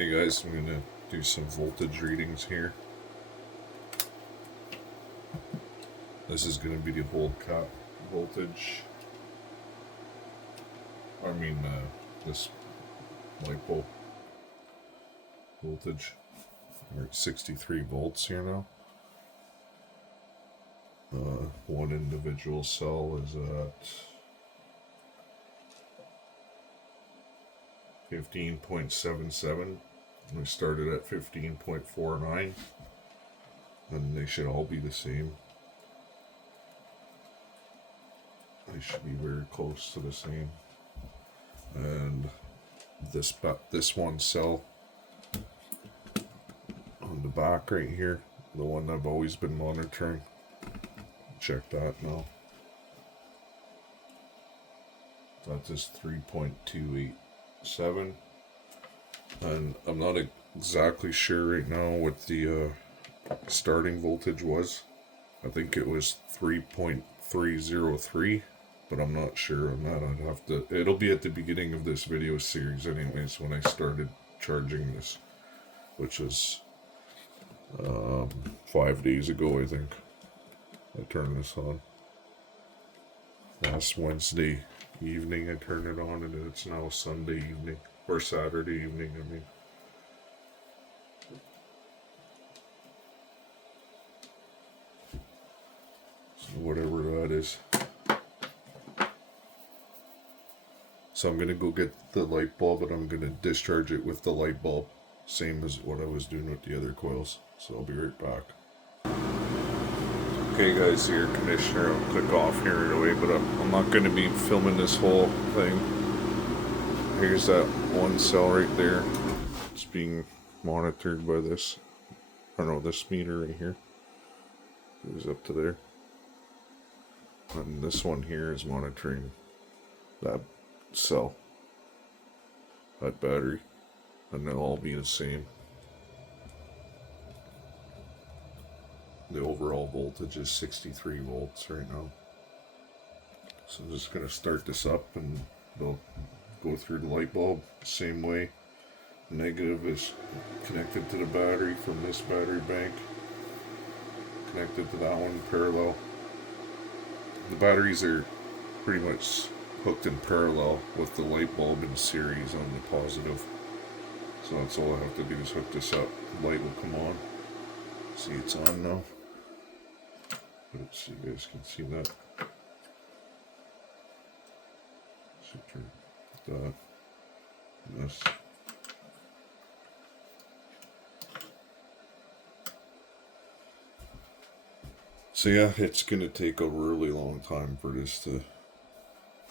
Hey guys, I'm gonna do some voltage readings here. This is gonna be the whole cap voltage. This lipo voltage. We're at 63 volts here now. One individual cell is at 15.77. We started at 15.49, and they should all be the same. They should be very close to the same. And this one cell on the back right here, the one I've always been monitoring. Check that now. That is 3.287. And I'm not exactly sure right now what the starting voltage was. I think it was 3.303, but I'm not sure on that. I'd have to, it'll be at the beginning of this video series anyways, when I started charging this, which was 5 days ago, I think. I turned this on. Last Wednesday evening I turned it on, and it's now Sunday evening. Or Saturday evening, I mean. So whatever that is. So I'm gonna go get the light bulb, and I'm gonna discharge it with the light bulb. Same as what I was doing with the other coils. So I'll be right back. Okay guys, the air conditioner, I'll click off here right away, but I'm not gonna be filming this whole thing. Here's that one cell right there. It's being monitored by this, I don't know, this meter right here. It goes up to there. And this one here is monitoring that cell, that battery. And they'll all be the same. The overall voltage is 63 volts right now. So I'm just going to start this up, and they'll go through the light bulb same way. Negative is connected to the battery from this battery bank, connected to that one parallel. The batteries are pretty much hooked in parallel with the light bulb in series on the positive. So that's all I have to do is hook this up. The light will come on. See, it's on now. Let's see, you guys can see that. Should turn that. This. So yeah, it's gonna take a really long time for this to.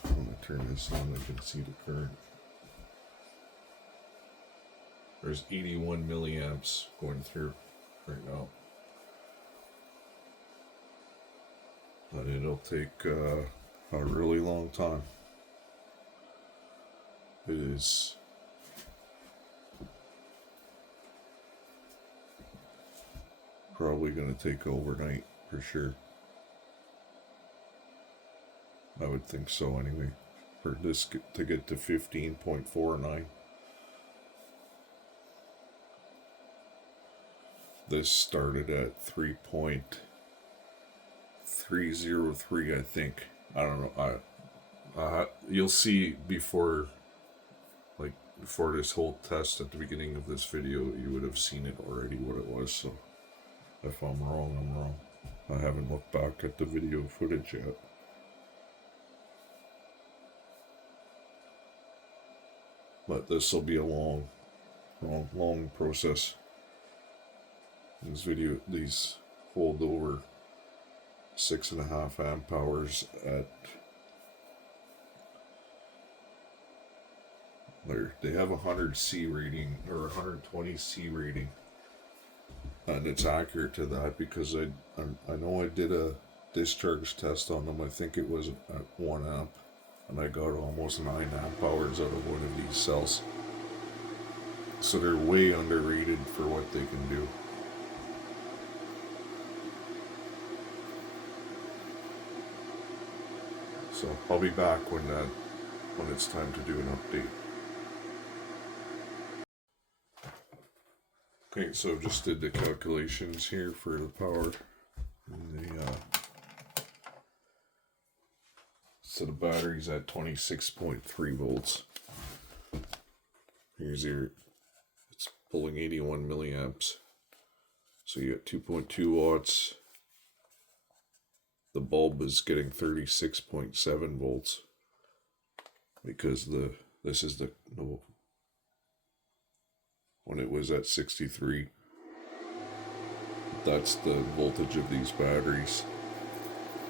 When I turn this on, I can see the current. There's 81 milliamps going through right now. But it'll take a really long time. It is probably going to take overnight for sure. I would think so anyway. For this to get to 15.49. This started at 3.303, I think. I don't know. You'll see before this whole test at the beginning of this video, you would have seen it already what it was. So if I'm wrong, I'm wrong. I haven't looked back at the video footage yet. But this will be a long process. These hold over 6.5 amp hours at. They have 100 C rating or 120 C rating, and it's accurate to that because I know I did a discharge test on them. I think it was at 1 amp, and I got almost 9 amp hours out of one of these cells. So they're way underrated for what they can do. So I'll be back when it's time to do an update. Okay, so just did the calculations here for the power. And so the battery's at 26.3 volts. Here's your, it's pulling 81 milliamps. So you got 2.2 watts. The bulb is getting 36.7 volts because this is the when it was at 63. That's the voltage of these batteries.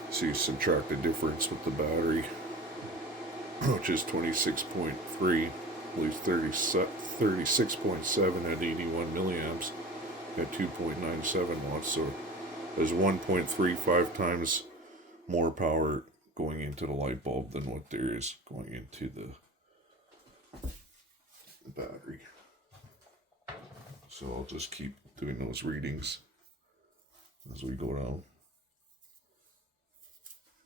So you subtract the difference with the battery, which is 26.3, leaves 36.7 at 81 milliamps at 2.97 watts. So there's 1.35 times more power going into the light bulb than what there is going into the battery. So I'll just keep doing those readings as we go down.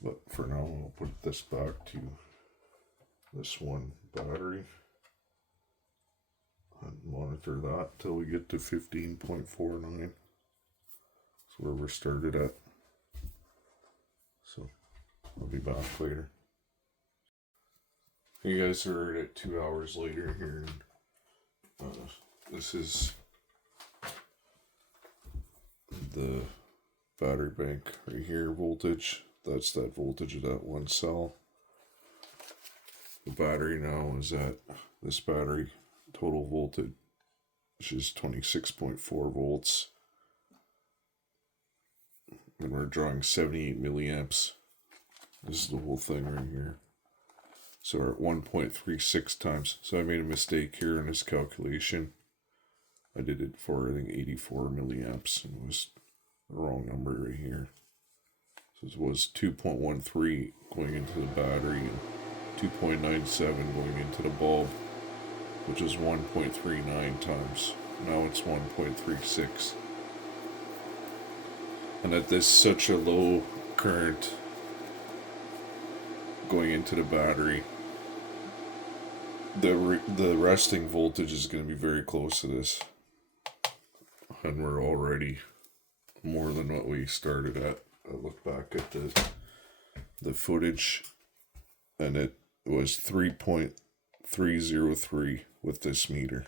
But for now, I'll put this back to this one battery and monitor that till we get to 15.49. That's where we're started at. So I'll be back later. You guys are at 2 hours later here. This is the battery bank right here voltage. That's that voltage of that one cell. The battery now is at this battery total voltage, which is 26.4 volts. And we're drawing 78 milliamps. This is the whole thing right here. So we're at 1.36 times. So I made a mistake here in this calculation. I did it for, I think, 84 milliamps, and it was the wrong number right here. So it was 2.13 going into the battery and 2.97 going into the bulb, which is 1.39 times. Now it's 1.36. And at this such a low current going into the battery, the resting voltage is going to be very close to this. And we're already more than what we started at. I look back at the footage, and it was 3.303 with this meter.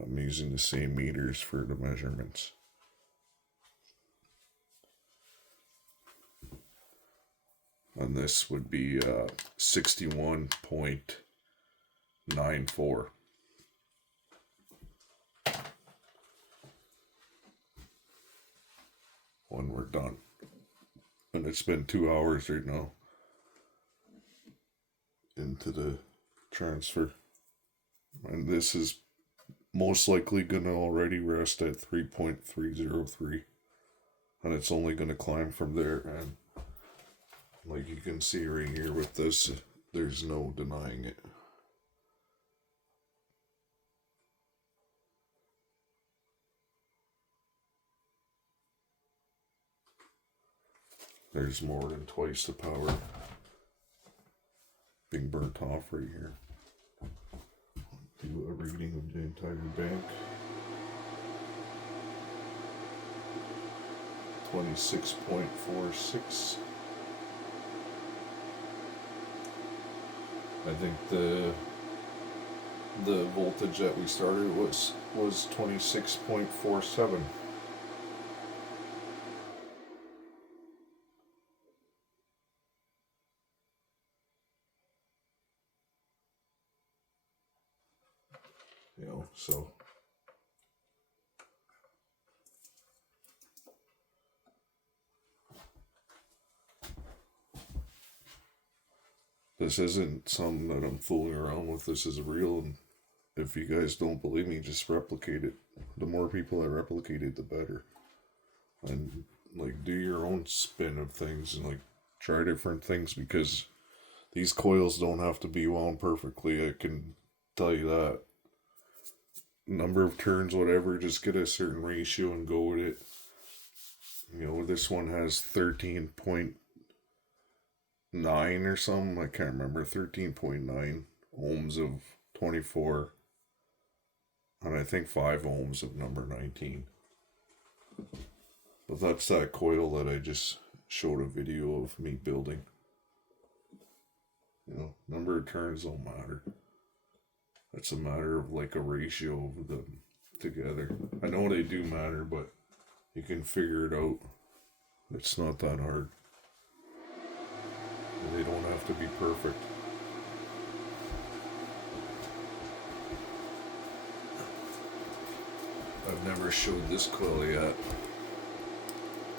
I'm using the same meters for the measurements. And this would be 61.94. When we're done. And it's been 2 hours right now into the transfer. And this is most likely going to already rest at 3.303. And it's only going to climb from there. And like you can see right here with this, there's no denying it. There's more than twice the power being burnt off right here. Do a reading of the entire bank. 26.46. I think the voltage that we started was 26.47. You know, so this isn't something that I'm fooling around with. This is real, and if you guys don't believe me, just replicate it. The more people that replicate it, the better. And like do your own spin of things and like try different things, because these coils don't have to be wound perfectly. I can tell you that. Number of turns, whatever, just get a certain ratio and go with it. You know, this one has 13.9 or something. I can't remember. 13.9 ohms of 24 and I think 5 ohms of number 19. But that's that coil that I just showed a video of me building. You know, number of turns don't matter. It's a matter of like a ratio of them together. I know they do matter, but you can figure it out. It's not that hard. They don't have to be perfect. I've never showed this coil yet.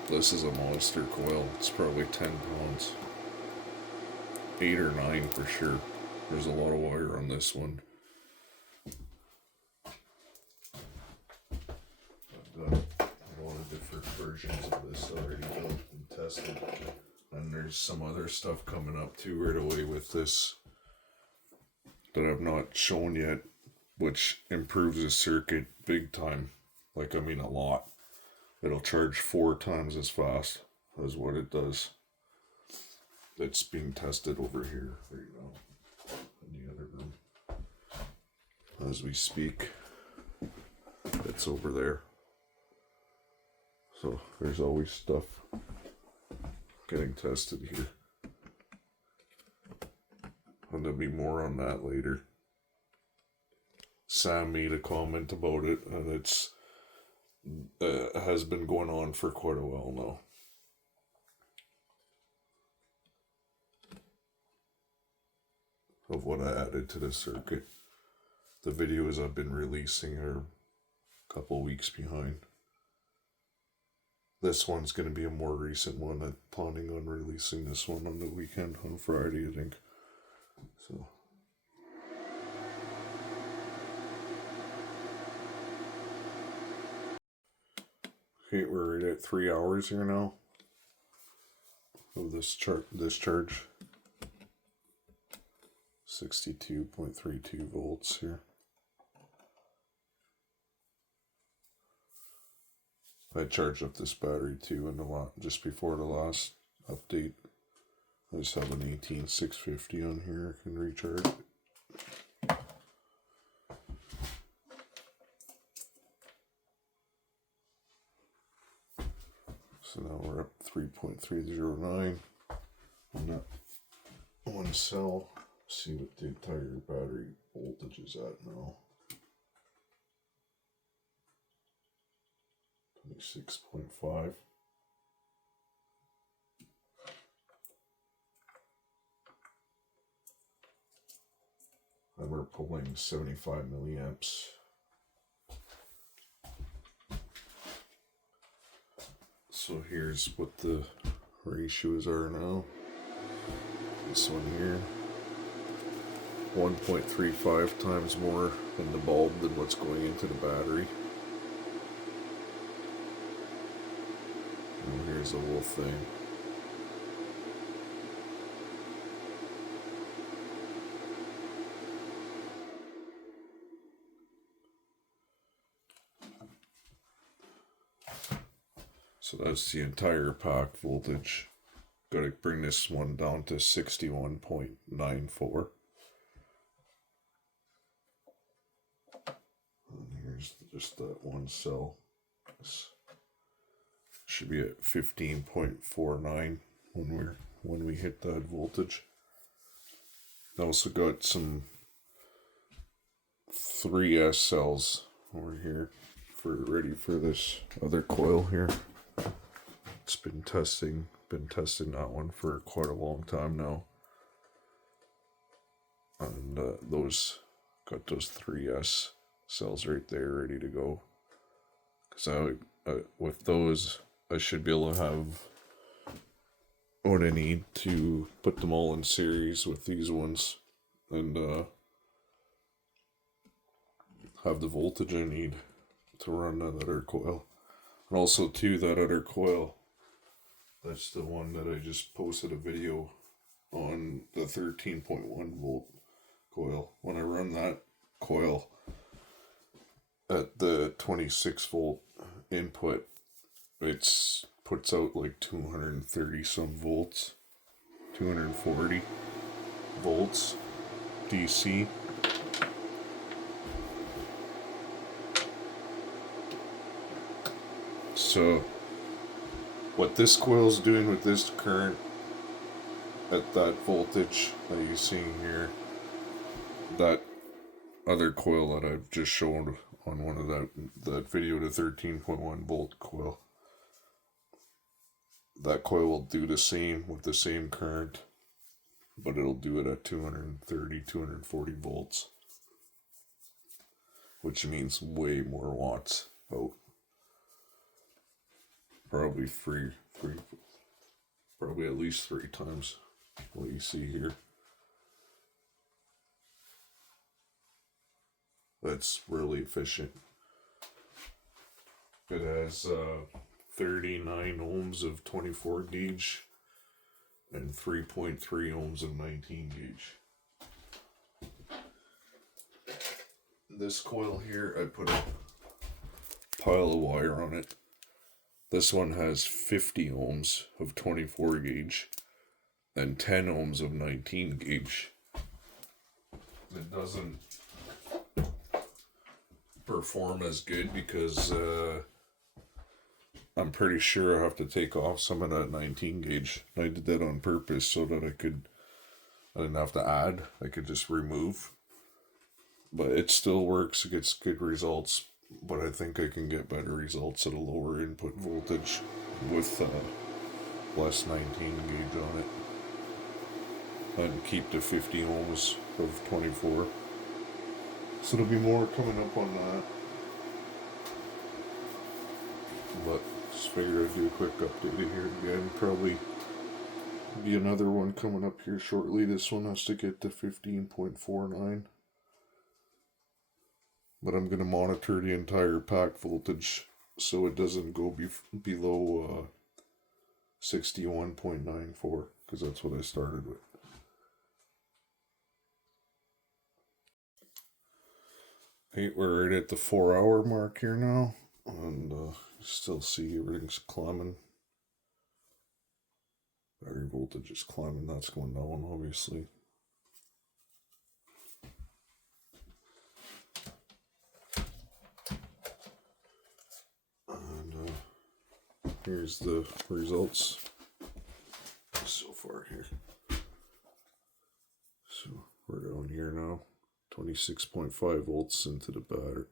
This is a monster coil. It's probably 10 pounds. 8 or 9 for sure. There's a lot of wire on this one. I've got a lot of different versions of this already built and tested. And there's some other stuff coming up too right away with this that I've not shown yet, which improves the circuit big time. Like, I mean, a lot. It'll charge 4 times as fast as what it does. It's being tested over here right now in the other room. As we speak, it's over there. So there's always stuff getting tested here. And there'll be more on that later. Sam made a comment about it, and it's has been going on for quite a while now. Of what I added to the circuit. The videos I've been releasing are a couple weeks behind. This one's going to be a more recent one. I'm planning on releasing this one on the weekend, on Friday, I think. So. Okay, we're right at 3 hours here now of this discharge. 62.32 volts here. I charged up this battery too in just before the last update. I just have an 18650 on here. I can recharge it. So now we're up 3.309 on that one cell. See what the entire battery voltage is at now. 26.5. And we're pulling 75 milliamps. So here's what the ratios are now. This one here, 1.35 times more in the bulb than what's going into the battery. And here's the whole thing. So that's the entire pack voltage. Got to bring this one down to 61.94. And here's just that one cell. This should be at 15.49 when we hit that voltage. I also got some 3S cells over here ready for this other coil here. It's been testing that one for quite a long time now, and got those 3S cells right there ready to go. Because with those, I should be able to have what I need to put them all in series with these ones, and have the voltage I need to run that other coil. And also too, that other coil, that's the one that I just posted a video on, the 13.1 volt coil. When I run that coil at the 26 volt input, it puts out like 230 some volts, 240 volts DC. so what this coil is doing with this current at that voltage that you're seeing here, that other coil that I've just shown on one of that video, the 13.1 volt coil, that coil will do the same with the same current, but it'll do it at 230, 240 volts, which means way more watts out. Probably probably at least 3 times what you see here. That's really efficient. It has 39 ohms of 24 gauge and 3.3 ohms of 19 gauge. This coil here, I put a pile of wire on it. This one has 50 ohms of 24 gauge and 10 ohms of 19 gauge. It doesn't perform as good because I'm pretty sure I have to take off some of that 19 gauge. I did that on purpose so that I didn't have to add, I could just remove. But it still works, it gets good results, but I think I can get better results at a lower input voltage with less 19 gauge on it. And keep the 50 ohms of 24. So there'll be more coming up on that. But just figured I'd do a quick update here again. Probably be another one coming up here shortly. This one has to get to 15.49. But I'm going to monitor the entire pack voltage so it doesn't go below 61.94, because that's what I started with. Okay, we're right at the 4-hour mark here now, and still see everything's climbing. Battery voltage is climbing, that's going down obviously. And here's the results so far here. So we're down here now. 26.5 volts into the battery,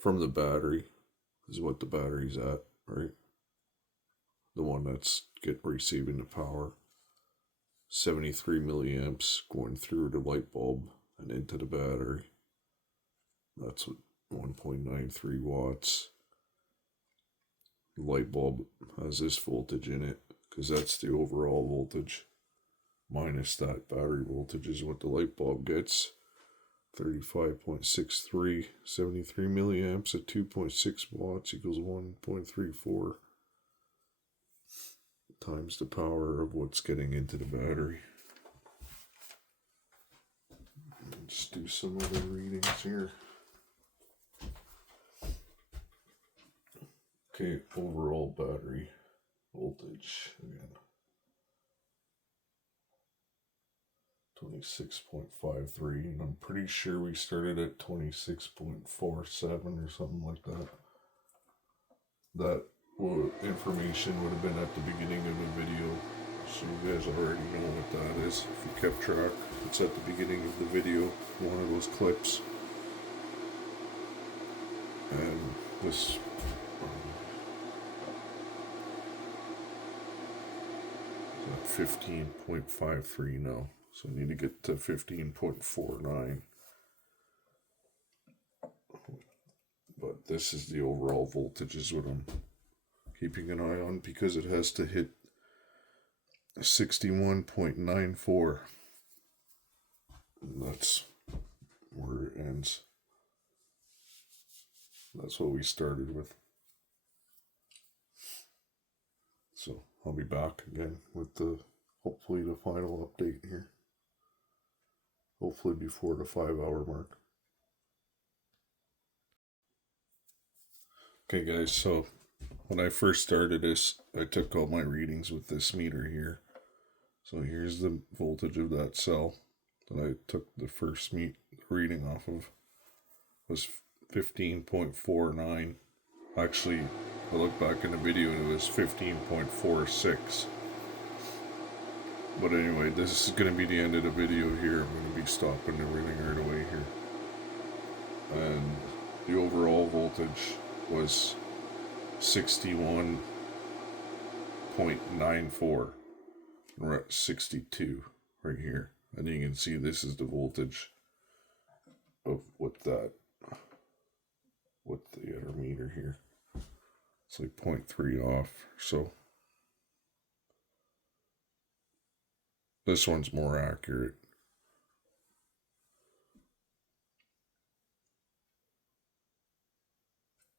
from the battery is what the battery's at, right? The one that's receiving the power. 73 milliamps going through the light bulb and into the battery. That's what 1.93 watts. The light bulb has this voltage in it because that's the overall voltage. Minus that battery voltage is what the light bulb gets. 35.63, 73 milliamps at 2.6 watts equals 1.34 times the power of what's getting into the battery. Let's do some other readings here. Okay, overall battery voltage again. 26.53, and I'm pretty sure we started at 26.47 or something like that. That information would have been at the beginning of the video, so you guys already know what that is. If you kept track, it's at the beginning of the video, one of those clips. And this 15.53 now. So I need to get to 15.49. But this is the overall voltage is what I'm keeping an eye on, because it has to hit 61.94. And that's where it ends. That's what we started with. So I'll be back again with hopefully the final update here. Hopefully before the 5-hour mark. Okay guys, so when I first started this, I took all my readings with this meter here. So here's the voltage of that cell that I took the first reading off of. It was 15.49. Actually, I look back in the video and it was 15.46. But anyway, this is going to be the end of the video here. I'm going to be stopping everything right away here. And the overall voltage was 61.94. We're at 62 right here. And you can see this is the voltage of what the other meter here. It's like 0.3 off. So this one's more accurate.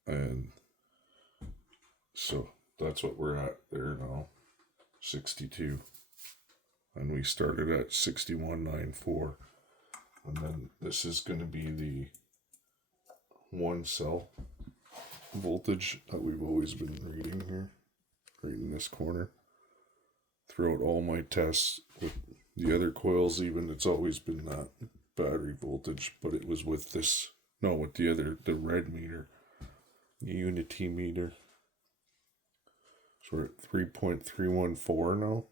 And so that's what we're at there now, 62. And we started at 61.94. And then this is going to be the one cell voltage that we've always been reading here, right in this corner. Throughout all my tests with the other coils, even, it's always been that battery voltage, but it was with this, no, with the red meter, the unity meter. So we're at 3.314 now.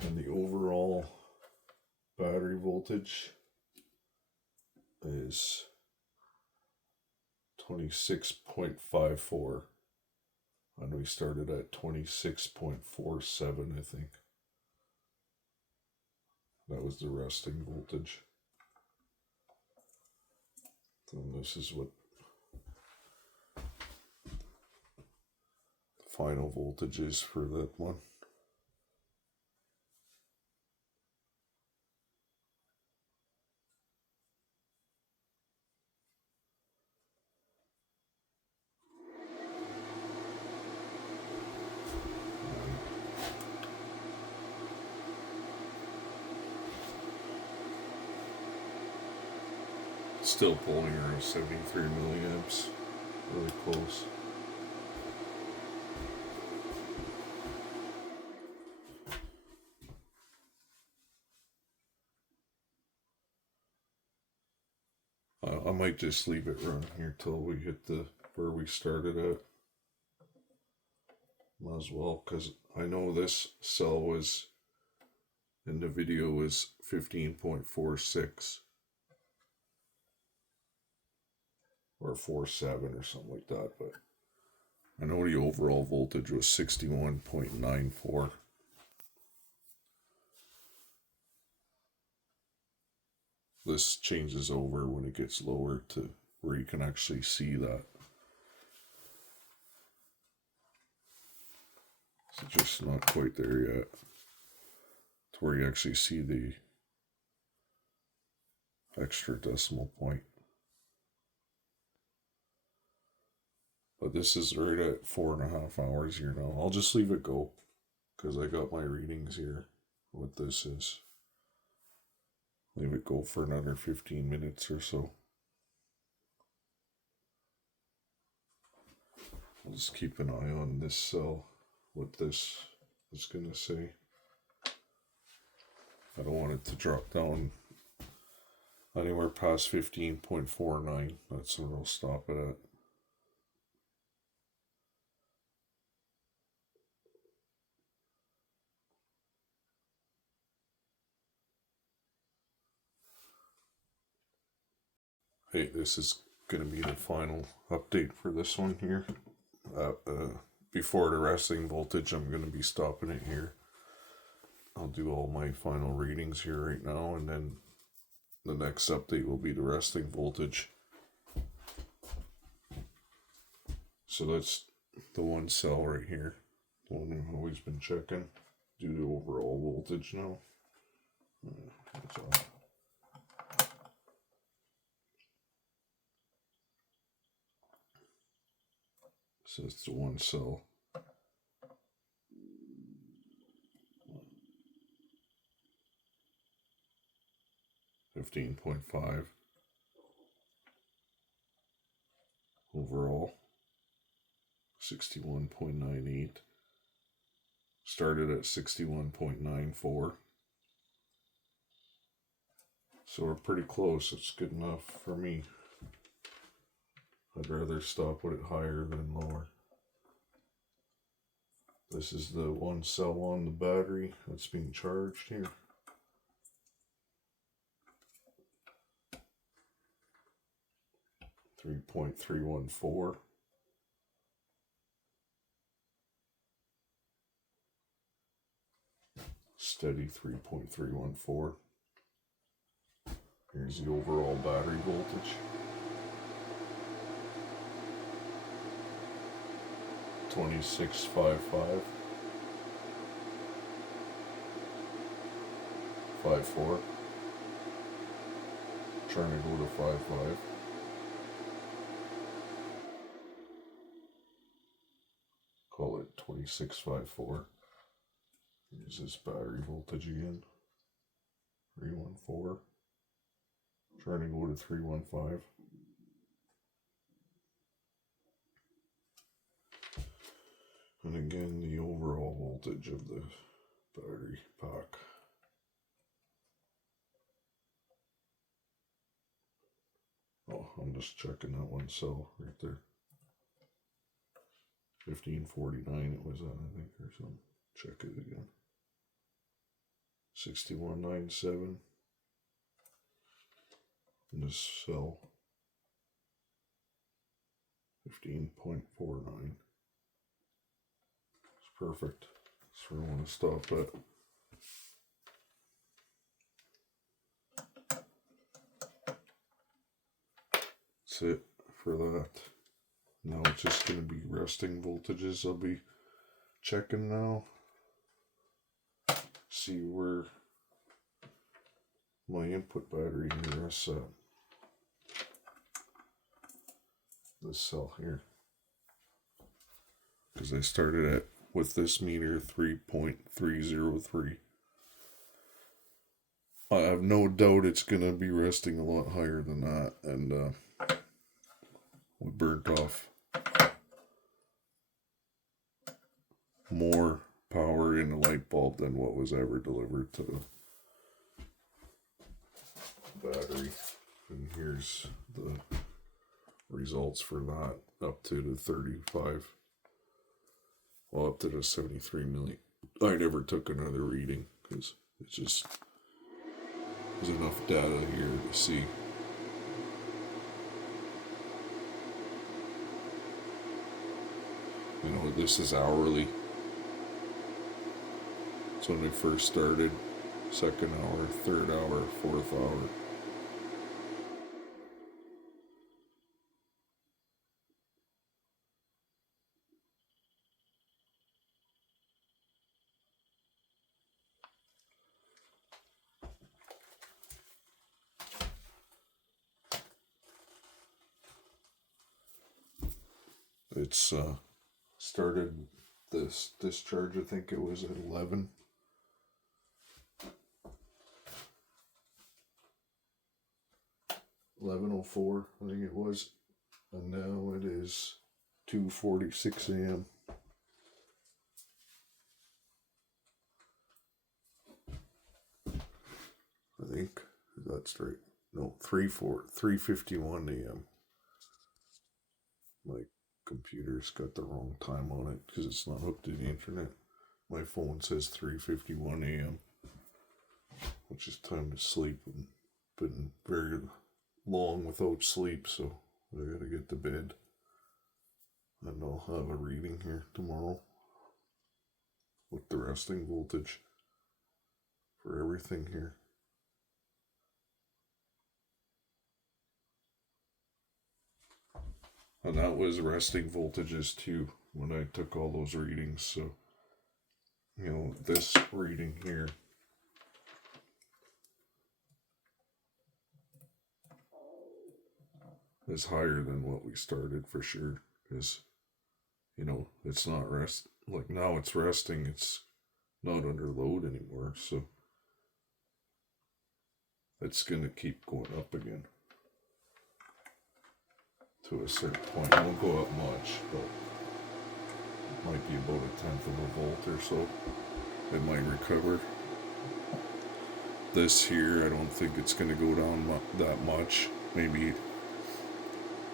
And the overall battery voltage is 26.54. And we started at 26.47, I think. That was the resting voltage. And this is what the final voltage is for that one. Still pulling around 73 milliamps, really close. I might just leave it run here till we hit where we started at. Might as well, because I know this cell was, in the video, was 15.46. Or 47 or something like that, but I know the overall voltage was 61.94. This changes over when it gets lower to where you can actually see that. It's just not quite there yet. To where you actually see the extra decimal point. But this is right at 4.5 hours here now. I'll just leave it go, because I got my readings here, what this is. Leave it go for another 15 minutes or so. I'll just keep an eye on this cell, what this is going to say. I don't want it to drop down anywhere past 15.49. That's where I'll stop it at. Hey, this is going to be the final update for this one here. Before the resting voltage, I'm going to be stopping it here. I'll do all my final readings here right now, and then the next update will be the resting voltage. So that's the one cell right here, the one I've always been checking. Do the overall voltage now. That's all. So it's the one cell. $15.5 overall. 61.98. Started at 61.94. So we're pretty close. It's good enough for me. I'd rather stop with it higher than lower. This is the one cell on the battery that's being charged here. .314. Steady 3.314. Here's the overall battery voltage. 2655. 54. Trying to go to 55. Call it 2654. Here's this battery voltage again. 314. Trying to go to 315. And again, the overall voltage of the battery pack. Oh, I'm just checking that one cell right there. 1549 it was at, I think, or something. Check it again. 6197. And this cell 15.49. It's perfect. That's where I want to stop at. That's it for that. Now it's just going to be resting voltages I'll be checking now. See where my input battery here rests at. This cell here. Because I started at, with this meter, 3.303. I have no doubt it's going to be resting a lot higher than that. And we burnt off more power in the light bulb than what was ever delivered to the battery. And here's the results for that up to the 35. Well, up to the 73 milli. I never took another reading because it's just, there's enough data here to see. You know, this is hourly. It's when we first started. Second hour, third hour, fourth hour. It's started this discharge, I think it was at 11. .11:04, I think it was, and now it is 2:46 a.m. I think that's right. No, 3:51 a.m. My computer's got the wrong time on it because it's not hooked to the internet. My phone says 3:51 a.m., which is time to sleep, and been very long without sleep, so I gotta get to bed. And I'll have a reading here tomorrow with the resting voltage for everything here. And that was resting voltages too when I took all those readings. So, you know, this reading here is higher than what we started for sure. Because, you know, it's not like now it's resting, it's not under load anymore. So it's going to keep going up again. To a certain point, it won't go up much, but it might be about 1/10 of a volt or so. It might recover. This here, I don't think it's going to go down that much. Maybe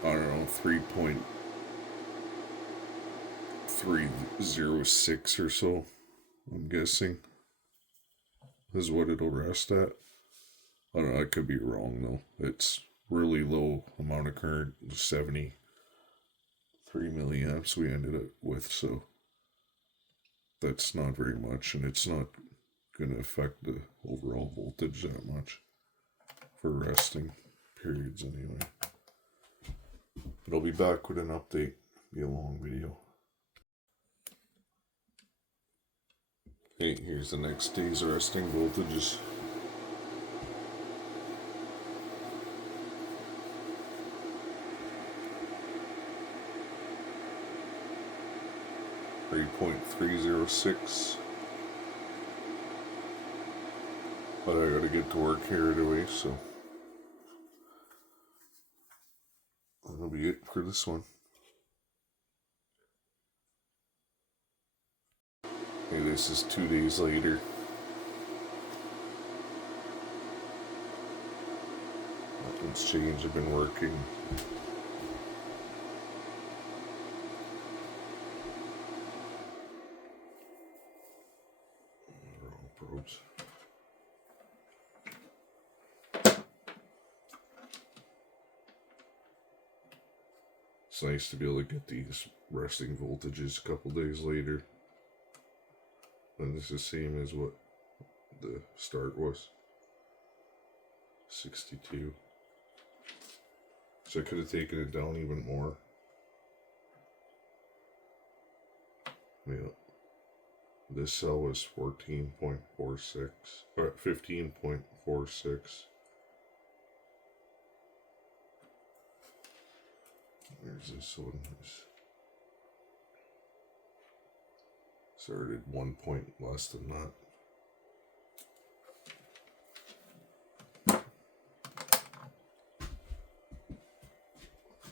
I don't know, 3.306 or so, I'm guessing, is what it'll rest at. I don't know, I could be wrong though. It's really low amount of current, 73 milliamps we ended up with, so that's not very much, and it's not going to affect the overall voltage that much for resting periods anyway. But I'll be back with an update. Be a long video. Hey, here's the next day's resting voltages. .306. But I gotta get to work here anyway, so that'll be it for this one. Hey, this is 2 days later. Nothing's changed. I've been working. Wrong probes. It's nice to be able to get these resting voltages a couple days later. And this is the same as what the start was. 62. So I could have taken it down even more. Yeah. This cell was 14.46 or 15.46. There's this one. Started 1 point less than that.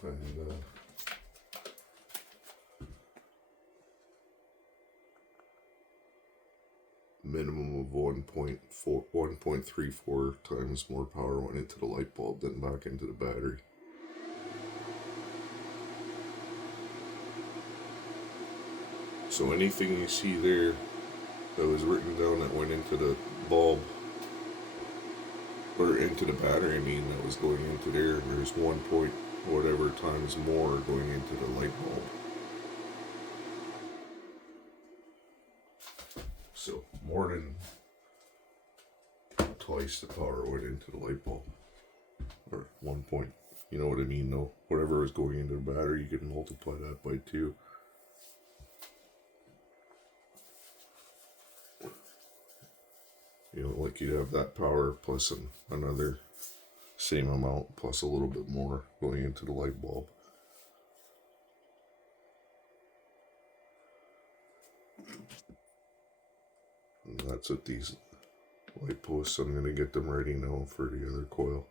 And minimum of 1.34 times more power went into the light bulb than back into the battery. So anything you see there that was written down that went into the bulb, or into the battery, I mean, that was going into there, there's 1 point whatever times more going into the light bulb. So more than twice the power went into the light bulb. Or 1 point, you know what I mean though. Whatever was going into the battery, you can multiply that by 2. You know, like you have that power plus another same amount plus a little bit more going into the light bulb. And that's what these light posts, I'm going to get them ready now for the other coil.